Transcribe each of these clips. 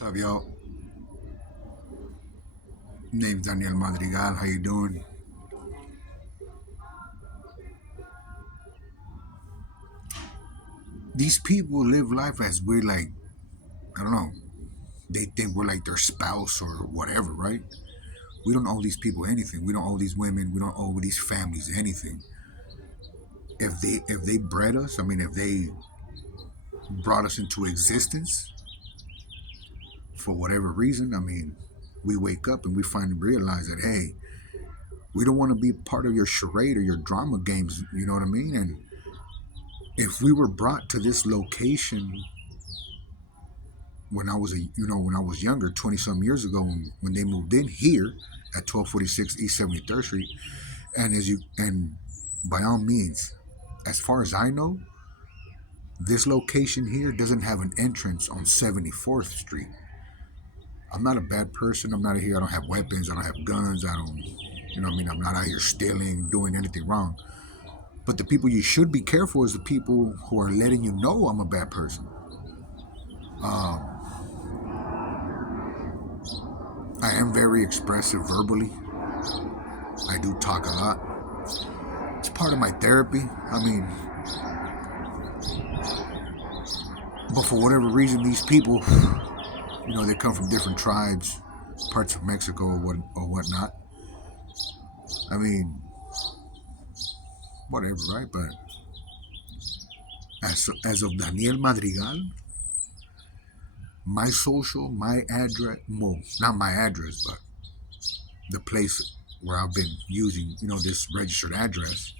What's up, y'all? Name's Daniel Madrigal. How you doing? These people live life as we're like, I don't know. They think we're like their spouse or whatever, right? We don't owe these people anything. We don't owe these women. We don't owe these families anything. If they bred us, I mean, if they brought us into existence for whatever reason, I mean, we wake up and we finally realize that hey, we don't want to be part of your charade or your drama games. You know what I mean? And if we were brought to this location when I was when I was younger, 20 some years ago, when they moved in here at 1246 East 73rd Street, and by all means, as far as I know, this location here doesn't have an entrance on 74th Street. I'm not a bad person. I'm not here. I don't have weapons. I don't have guns. I don't, you know what I mean? I'm not out here stealing, doing anything wrong. But the people you should be careful is the people who are letting you know I'm a bad person. Um, I am very expressive verbally. I do talk a lot. It's part of my therapy. I mean, but for whatever reason, these people, they come from different tribes, parts of Mexico or whatnot. I mean, whatever, right? But as of Daniel Madrigal, my social, my address, well, not my address, but the place where I've been using, this registered address.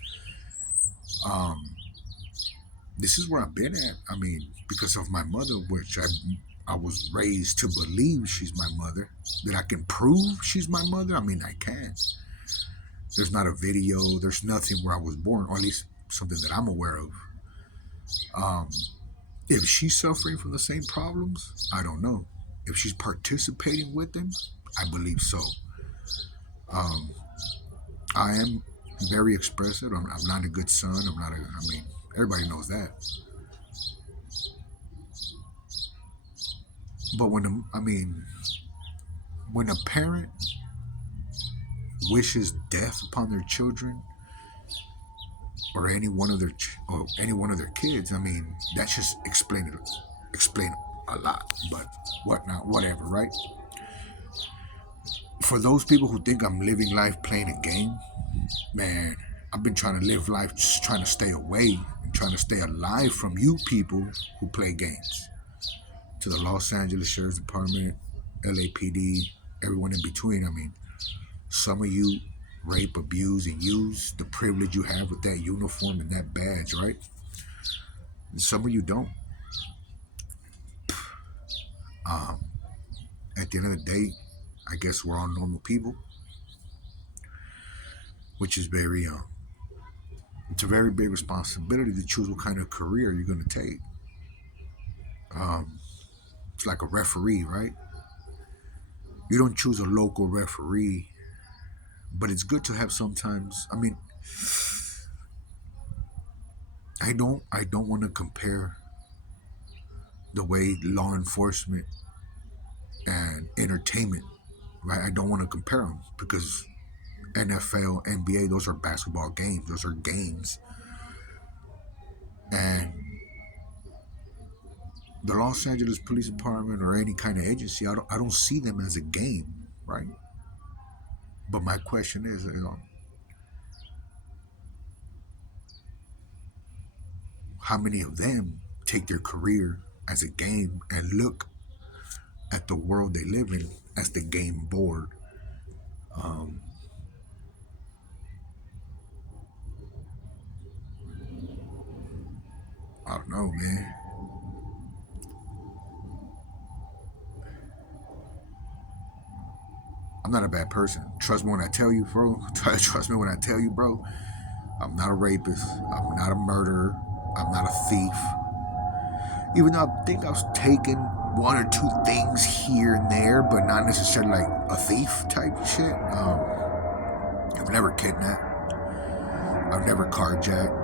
Um, this is where I've been at. I mean, because of my mother, which I was raised to believe she's my mother. That I can prove she's my mother. I mean, I can. There's not a video. There's nothing where I was born, or at least something that I'm aware of. Um, if she's suffering from the same problems, I don't know. If she's participating with them, I believe so. Um, I am very expressive. I'm not a good son. I mean, everybody knows that. But when a parent wishes death upon their children or any one of their kids, I mean, that just explain a lot. But whatever, right? For those people who think I'm living life playing a game, man, I've been trying to live life just trying to stay away and trying to stay alive from you people who play games. To the Los Angeles Sheriff's Department, LAPD, everyone in between. I mean, some of you rape, abuse, and use the privilege you have with that uniform and that badge, right? And some of you don't. At the end of the day, I guess we're all normal people, which is it's a very big responsibility to choose what kind of career you're going to take. It's like a referee, right? You don't choose a local referee, but it's good to have sometimes. I mean, I don't want to compare the way law enforcement and entertainment, right? I don't want to compare them because NFL, NBA, those are basketball games. Those are games. And the Los Angeles Police Department or any kind of agency, I don't see them as a game, right? But my question is, how many of them take their career as a game and look at the world they live in as the game board? Um, I don't know, man. I'm not a bad person. Trust me when I tell you, bro. Trust me when I tell you, bro. I'm not a rapist. I'm not a murderer. I'm not a thief. Even though I think I've taken one or two things here and there, but not necessarily like a thief type shit. I've never kidnapped. I've never carjacked.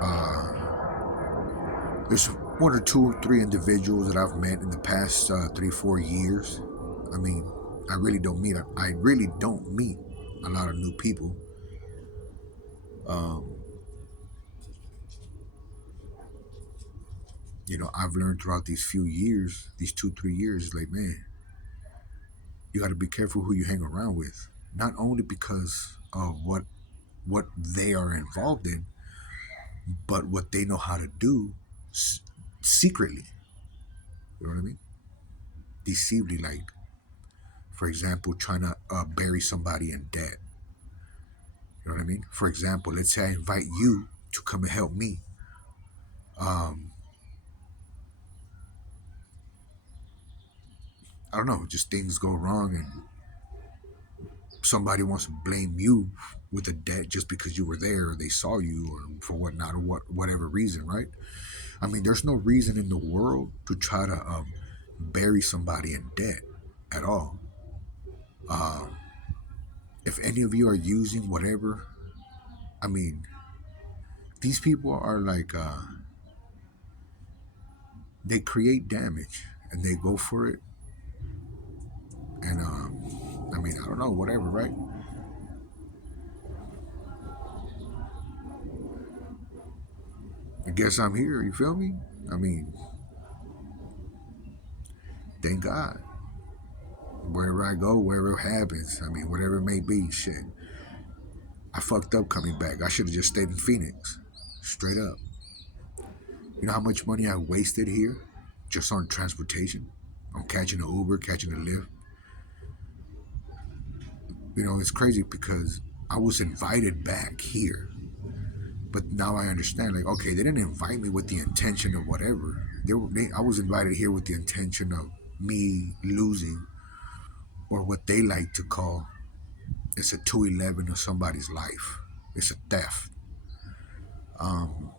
Uh, there's one or two or three individuals that I've met in the past 3-4 years. I mean, I really don't meet a lot of new people. Um, I've learned throughout these few years, these 2-3 years, like, man, you got to be careful who you hang around with. Not only because of what they are involved in, but what they know how to do secretly. You know what I mean? Deceivably, like, for example, trying to bury somebody in debt. You know what I mean? For example, let's say I invite you to come and help me. Um, I don't know, just things go wrong and somebody wants to blame you with a debt just because you were there or they saw you or for whatnot or whatever reason, right? I mean, there's no reason in the world to try to bury somebody in debt at all. Um, if any of you are using whatever, I mean, these people are like, they create damage and they go for it. And I mean, I don't know, whatever, right? I guess I'm here. You feel me? I mean, thank God. Wherever I go, wherever it happens, I mean, whatever it may be, shit. I fucked up coming back. I should have just stayed in Phoenix. Straight up. You know how much money I wasted here just on transportation? On catching an Uber, catching a Lyft? It's crazy because I was invited back here. But now I understand, like, okay, they didn't invite me with the intention of whatever. I was invited here with the intention of me losing, or what they like to call, it's a 211 of somebody's life. It's a theft. Um,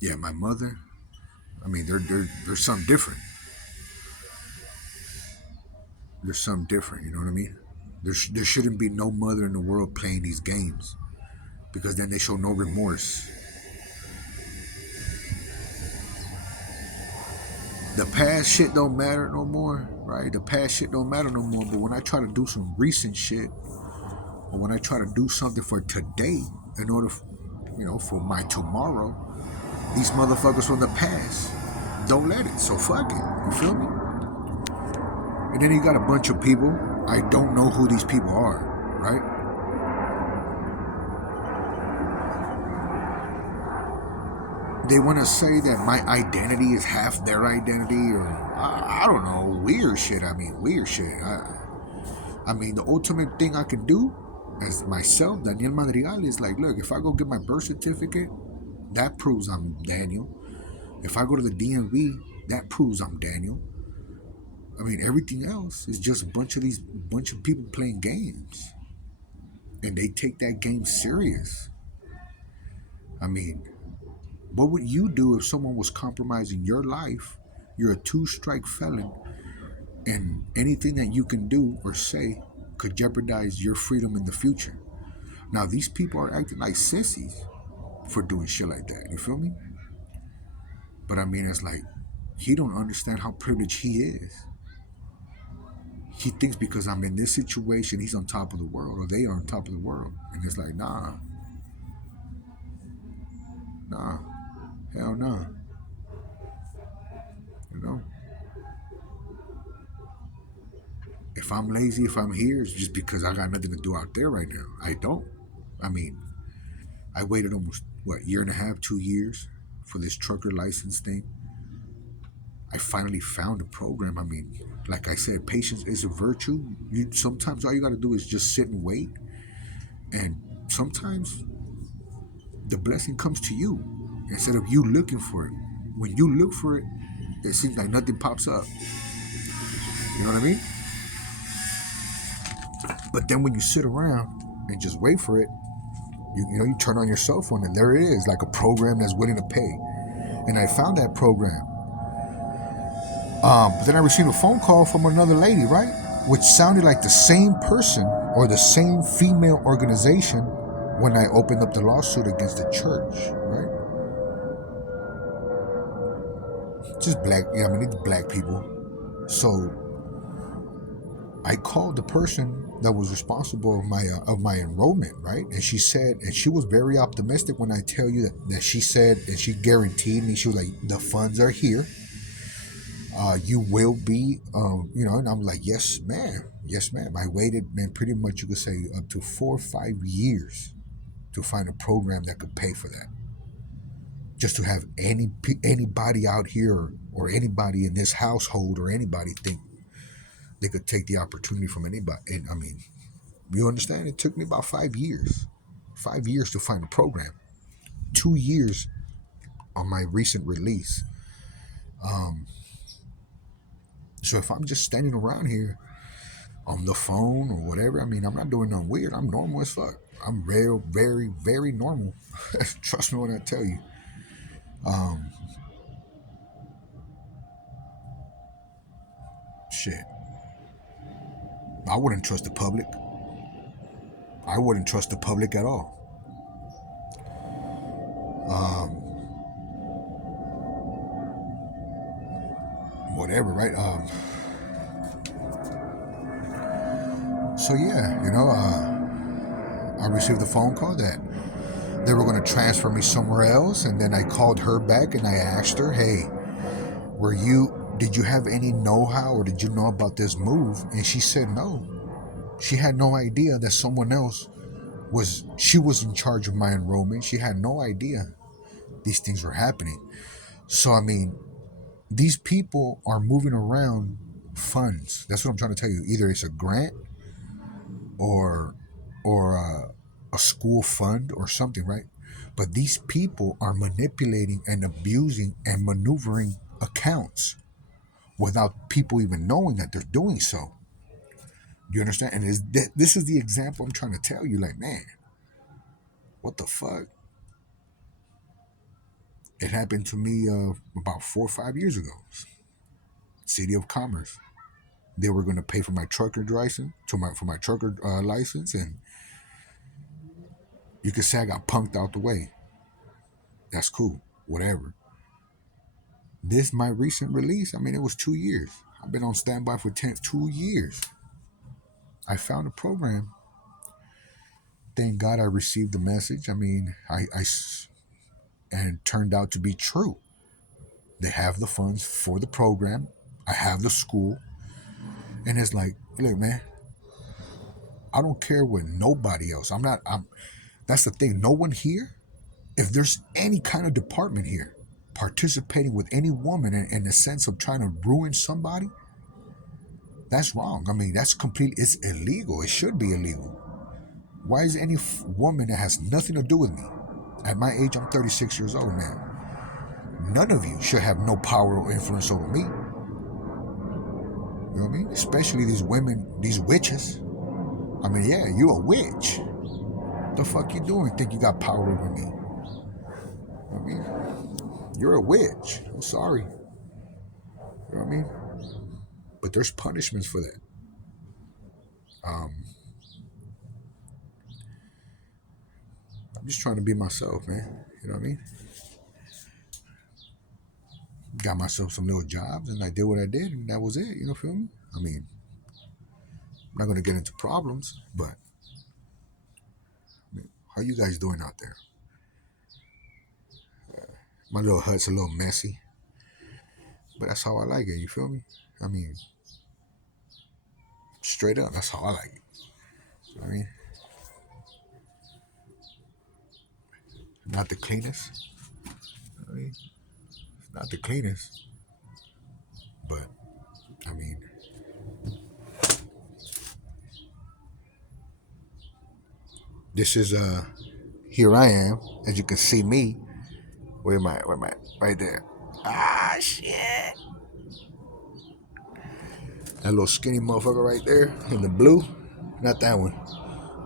yeah, my mother. I mean, there's something different. There's something different. You know what I mean? There shouldn't be no mother in the world playing these games because then they show no remorse. The past shit don't matter no more, right? The past shit don't matter no more. But when I try to do some recent shit, or when I try to do something for today, in order, for my tomorrow, these motherfuckers from the past don't let it. So fuck it. You feel me? And then you got a bunch of people. I don't know who these people are, right? They want to say that my identity is half their identity, or I don't know, weird shit. I mean, weird shit. I mean, the ultimate thing I can do as myself, Daniel Madrigal, is like, look, if I go get my birth certificate, that proves I'm Daniel. If I go to the DMV, that proves I'm Daniel. I mean, everything else is just a bunch of people playing games, and they take that game serious. I mean, what would you do if someone was compromising your life? You're a two-strike felon, and anything that you can do or say could jeopardize your freedom in the future. Now, these people are acting like sissies for doing shit like that. You feel me? But I mean, it's like, he don't understand how privileged he is. He thinks because I'm in this situation, he's on top of the world, or they are on top of the world. And it's like, nah, hell nah. You know? If I'm lazy, if I'm here, it's just because I got nothing to do out there right now. I don't. I mean, I waited almost, year and a half, 2 years for this trucker license thing. I finally found a program. I mean, like I said, patience is a virtue. Sometimes all you got to do is just sit and wait. And sometimes the blessing comes to you instead of you looking for it. When you look for it, it seems like nothing pops up. You know what I mean? But then when you sit around and just wait for it, you turn on your cell phone and there it is, like a program that's willing to pay. And I found that program. But then I received a phone call from another lady, right? Which sounded like the same person or the same female organization when I opened up the lawsuit against the church, right? just black. Yeah, I mean, it's black people. So I called the person that was responsible of my enrollment, right? And she said, and she was very optimistic when I tell you that she said, and she guaranteed me, she was like, the funds are here. You will be, and I'm like, yes, ma'am. Yes, ma'am. I waited, man, pretty much you could say up to 4 or 5 years to find a program that could pay for that. Just to have anybody out here or anybody in this household or anybody think they could take the opportunity from anybody. And I mean, you understand? It took me about 5 years. 5 years to find a program. 2 years on my recent release. So if I'm just standing around here on the phone or whatever, I mean, I'm not doing nothing weird. I'm normal as fuck. I'm real, very, very normal. Trust me when I tell you. Shit. I wouldn't trust the public. I wouldn't trust the public at all. Whatever, right? So yeah, I received a phone call that they were going to transfer me somewhere else, and then I called her back and I asked her, "Hey, did you have any know-how or did you know about this move?" And she said no. She had no idea that someone else she was in charge of my enrollment. She had no idea these things were happening. So I mean, these people are moving around funds. That's what I'm trying to tell you. Either it's a grant or a school fund or something, right? But these people are manipulating and abusing and maneuvering accounts without people even knowing that they're doing so. Do you understand? And this is the example I'm trying to tell you. Like, man, what the fuck? It happened to me about 4 or 5 years ago. City of Commerce. They were going to pay for my trucker license, for my trucker license, and you could say I got punked out the way. That's cool, whatever. This my recent release. I mean, it was 2 years. I've been on standby for 2 years. I found a program. Thank God I received the message. I mean, and it turned out to be true. They have the funds for the program. I have the school, and it's like, look, man, I don't care what nobody else. That's the thing. No one here. If there's any kind of department here participating with any woman in the sense of trying to ruin somebody, that's wrong. I mean, it's illegal. It should be illegal. Why is any woman that has nothing to do with me? At my age, I'm 36 years old now. None of you should have no power or influence over me. You know what I mean? Especially these women, these witches. I mean, yeah, you a witch. What the fuck you doing? Think you got power over me? You know what I mean? You're a witch. I'm sorry. You know what I mean? But there's punishments for that. I'm just trying to be myself, man. You know what I mean? Got myself some little jobs, and I did what I did, and that was it. You know, feel me? I mean, I'm not gonna get into problems, but I mean, how you guys doing out there? My little hut's a little messy, but that's how I like it. You feel me? I mean, straight up, that's how I like it. You know what I mean, not the cleanest. You know what I mean, it's not the cleanest, but I mean, this is here I am, as you can see me. Where am I? Right there. Ah, shit. That little skinny motherfucker right there in the blue. Not that one.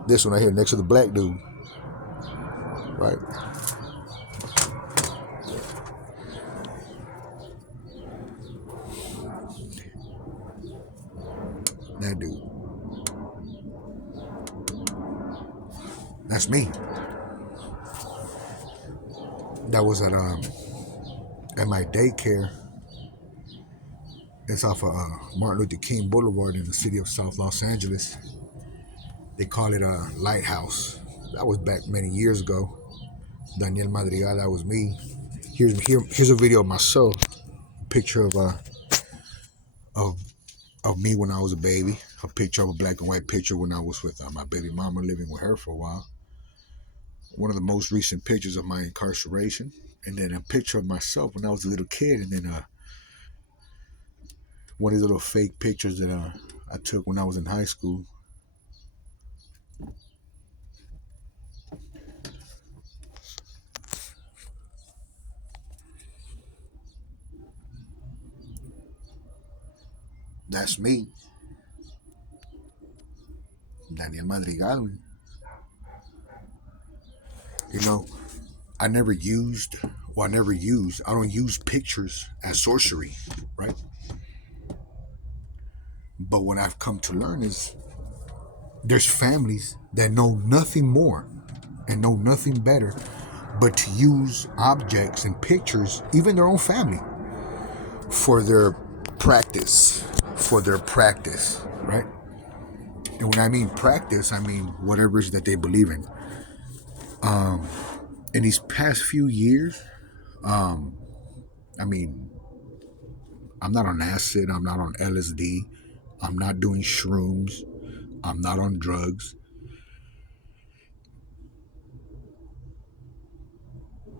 This one right here next to the black dude. Right? That dude. That's me. That was at my daycare It's off of Martin Luther King Boulevard in the city of South Los Angeles. They call it a lighthouse. That was back many years ago. Daniel Madrigal, that was me. Here's a video of myself. A picture of of me when I was a baby. A picture of a black and white picture when I was with my baby mama, living with her for a while. One of the most recent pictures of my incarceration, and then a picture of myself when I was a little kid, and then one of these little fake pictures that I took when I was in high school. That's me, Daniel Madrigal. You know, I don't use pictures as sorcery, right? But what I've come to learn is there's families that know nothing more and know nothing better but to use objects and pictures, even their own family, for their practice, right? And when I mean practice, I mean whatever it is that they believe in. In these past few years, I mean, I'm not on acid, I'm not on LSD, I'm not doing shrooms, I'm not on drugs.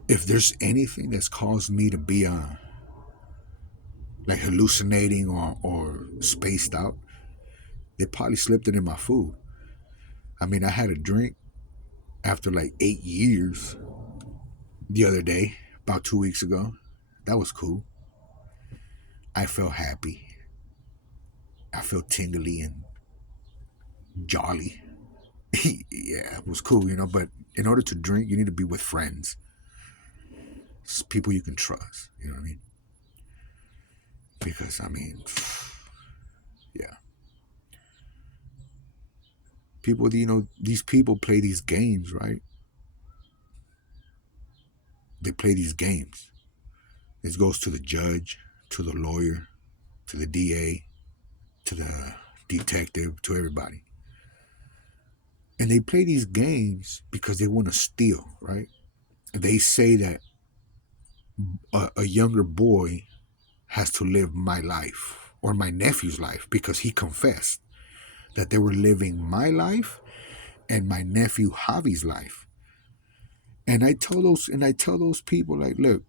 If there's anything that's caused me to be like hallucinating or spaced out, they probably slipped it in my food. I mean, I had a drink after like 8 years the other day, about 2 weeks ago. That was cool. I felt happy. I felt tingly and jolly. Yeah, it was cool, but in order to drink, you need to be with friends. It's people you can trust, you know what I mean? Because, I mean, yeah. People, these people play these games, right? They play these games. This goes to the judge, to the lawyer, to the DA, to the detective, to everybody. And they play these games because they want to steal, right? They say that a younger boy has to live my life or my nephew's life because he confessed that they were living my life and my nephew Javi's life. And I tell those people, like, look,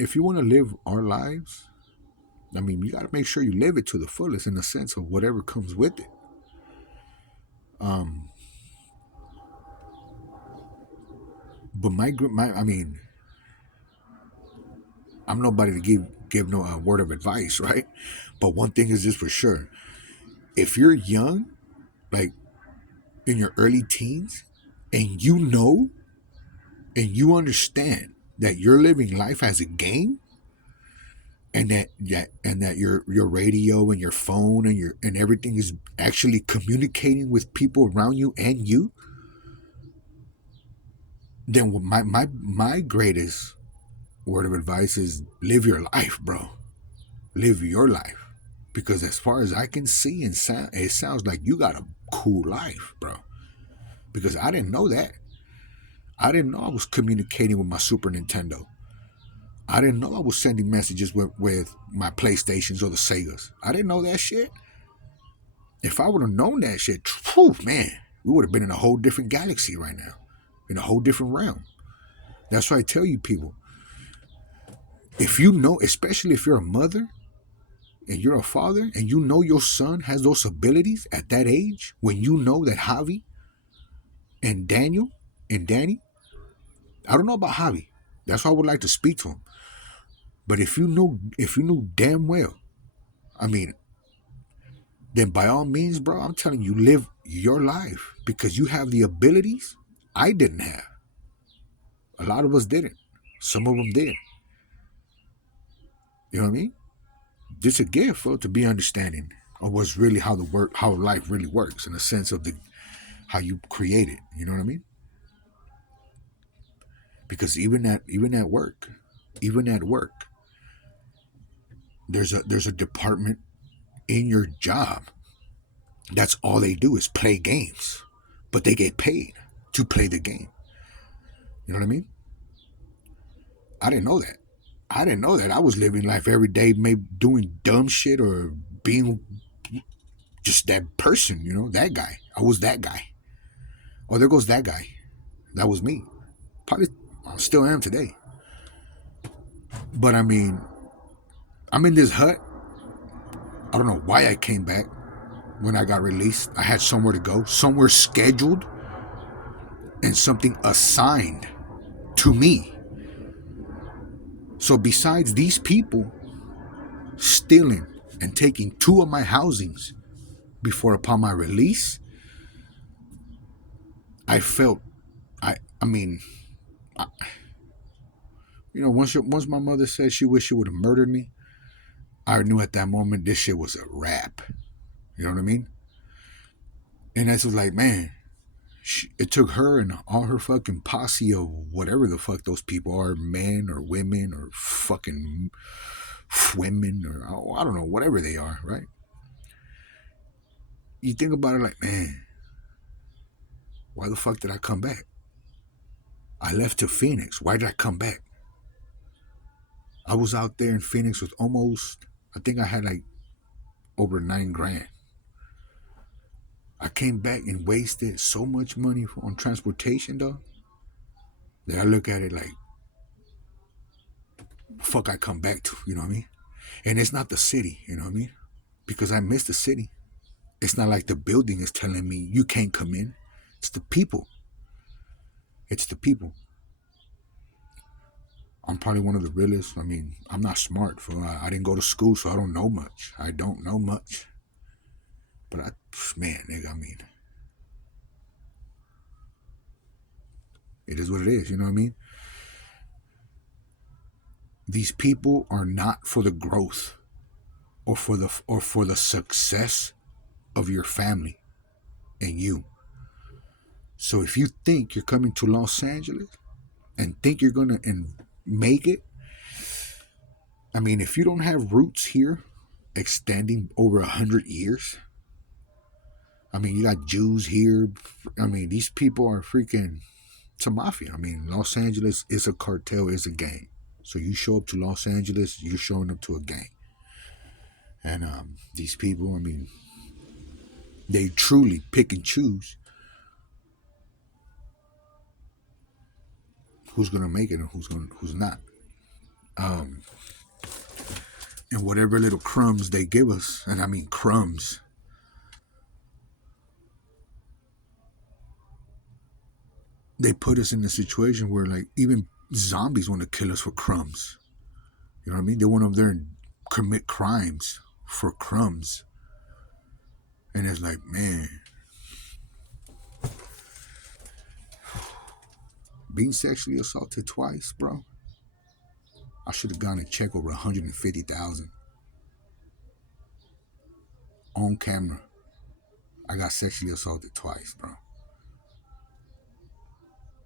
if you want to live our lives, I mean, you got to make sure you live it to the fullest in the sense of whatever comes with it. But I mean, I'm nobody to give no word of advice, right? But one thing is just for sure: if you're young, like in your early teens, and you understand that you're living life as a game, and that your radio and your phone and everything is actually communicating with people around you and you, then my greatest word of advice is live your life, bro. Live your life. Because as far as I can see and sound, it sounds like you got a cool life, bro. Because I didn't know that. I didn't know I was communicating with my Super Nintendo. I didn't know I was sending messages with my PlayStations or the Segas. I didn't know that shit. If I would have known that shit, whew, man, we would have been in a whole different galaxy right now, in a whole different realm. That's why I tell you people, if you know, especially if you're a mother and you're a father and you know your son has those abilities at that age, when you know that Javi and Daniel and Danny, I don't know about Javi. That's why I would like to speak to him. But if you knew damn well, I mean, then by all means, bro, I'm telling you, live your life because you have the abilities I didn't have. A lot of us didn't. Some of them did. You know what I mean? It's a gift, bro, to be understanding of what's really how life really works in the sense of how you create it. You know what I mean? Because even at work, there's a department in your job. That's all they do is play games, but they get paid to play the game. You know what I mean? I didn't know that. I didn't know that. I was living life every day, maybe doing dumb shit or being just that person, that guy. I was that guy. Oh, there goes that guy. That was me. Probably I still am today. But I mean, I'm in this hut. I don't know why I came back when I got released. I had somewhere to go, somewhere scheduled, and something assigned to me. So besides these people stealing and taking 2 of my housings upon my release, I felt, I mean, once my mother said she wished she would have murdered me, I knew at that moment this shit was a wrap. You know what I mean? And I was like, man, it took her and all her fucking posse of whatever the fuck those people are, men or women or fucking women or I don't know, whatever they are, right? You think about it like, man, why the fuck did I come back? I left to Phoenix. Why did I come back? I was out there in Phoenix with I think I had like over $9,000. I came back and wasted so much money on transportation, though, that I look at it like, fuck, I come back to, you know what I mean? And it's not the city, you know what I mean? Because I miss the city. It's not like the building is telling me you can't come in. It's the people. It's the people. I'm probably one of the realest. I mean, I'm not smart. I didn't go to school, so I don't know much. I don't know much. But nigga, I mean, it is what it is, you know what I mean? These people are not for the growth or for the success of your family and you. So if you think you're coming to Los Angeles and think you're gonna make it, I mean, if you don't have roots here extending over 100 years, I mean, you got Jews here. I mean, these people are freaking, it's a mafia. I mean, Los Angeles is a cartel, is a gang. So you show up to Los Angeles, you're showing up to a gang. And these people, I mean, they truly pick and choose who's gonna make it and who's not. And whatever little crumbs they give us, and I mean crumbs, they put us in a situation where like even zombies want to kill us for crumbs. You know what I mean? They went up there and commit crimes for crumbs. And it's like, man, being sexually assaulted twice, bro. I should have gone and checked over 150,000 on camera. I got sexually assaulted twice, bro.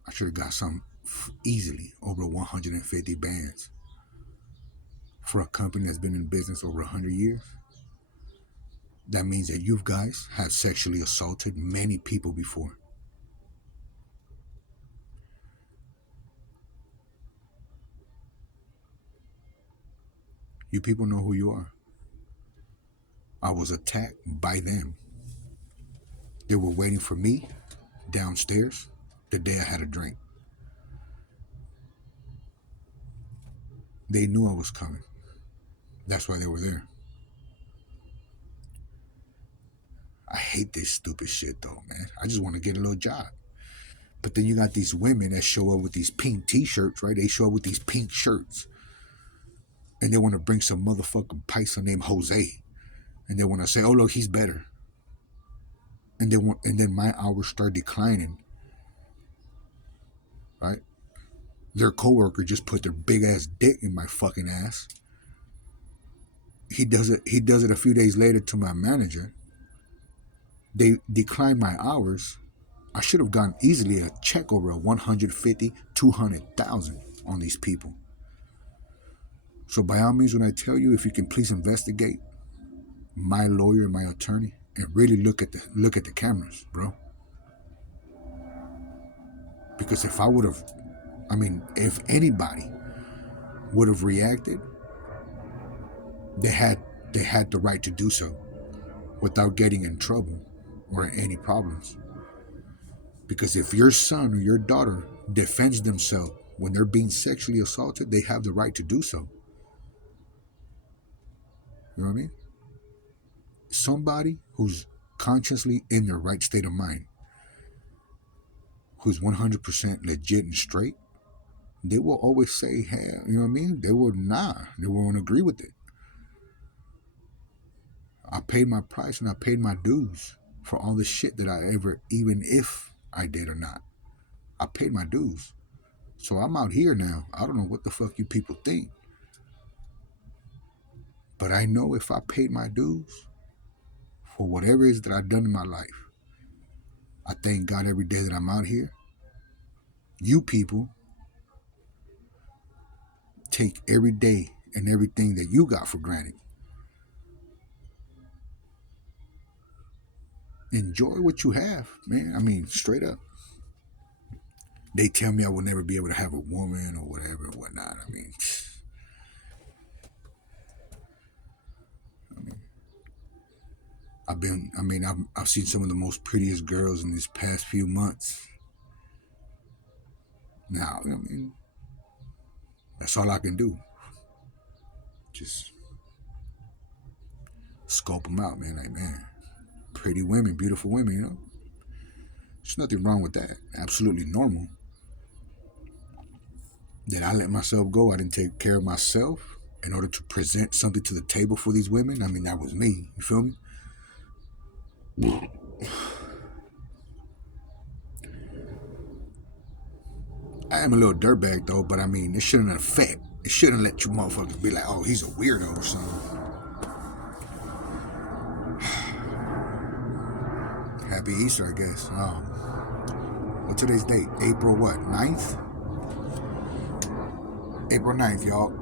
I should have got some easily over 150 bands for a company that's been in business over 100 years. That means that you guys have sexually assaulted many people before. You people know who you are. I was attacked by them. They were waiting for me downstairs the day I had a drink. They knew I was coming. That's why they were there. I hate this stupid shit though, man. I just want to get a little job. But then you got these women that show up with these pink t-shirts, right? They show up with these pink shirts. And they want to bring some motherfucking paisa named Jose. And they want to say, oh, look, he's better. And then my hours start declining. Right? Their coworker just put their big ass dick in my fucking ass. He does it a few days later to my manager. They decline my hours. I should have gotten easily a check over 150, 200,000 on these people. So by all means, when I tell you, if you can please investigate my lawyer and my attorney and really look at the cameras, bro. Because if I would have, if anybody would have reacted, they had the right to do so without getting in trouble or any problems. Because if your son or your daughter defends themselves when they're being sexually assaulted, they have the right to do so. You know what I mean? Somebody who's consciously in their right state of mind, who's 100% legit and straight, they will always say, hey, you know what I mean? They won't agree with it. I paid my price and I paid my dues for all the shit that I ever, even if I did or not. I paid my dues. So I'm out here now. I don't know what the fuck you people think. But I know if I paid my dues for whatever it is that I've done in my life, I thank God every day that I'm out here. You people take every day and everything that you got for granted. Enjoy what you have, man. Straight up. They tell me I will never be able to have a woman or whatever and whatnot. I've seen some of the most prettiest girls in these past few months. Now, that's all I can do. Just scope them out, man. Like, man, pretty women, beautiful women, There's nothing wrong with that. Absolutely normal. That I let myself go. I didn't take care of myself in order to present something to the table for these women. That was me. You feel me? I am a little dirtbag though, but it shouldn't affect. It shouldn't let you motherfuckers be like, oh, he's a weirdo or something. Happy Easter, I guess. What's today's date? April what? 9th? April 9th, y'all.